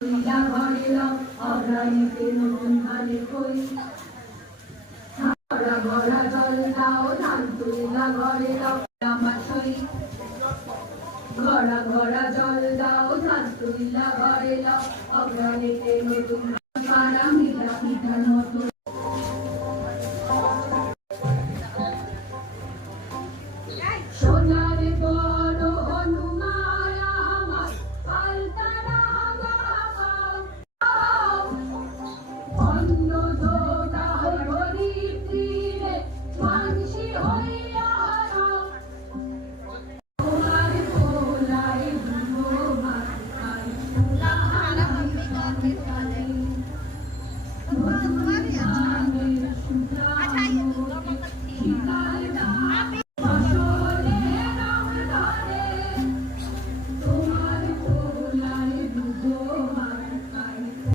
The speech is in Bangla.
তুইলা ঘরে লাও অগ্রাণীতে নতুন ধানের খই ঘরা ঘরা জল দাও ধান তুইলা ঘরে লাও আমার সই ঘরা ঘরা জল দাও ধান তুইলা ঘরে লাও অগ্রাণীতে নতুন পাড়া মিঠা পিঠার মতো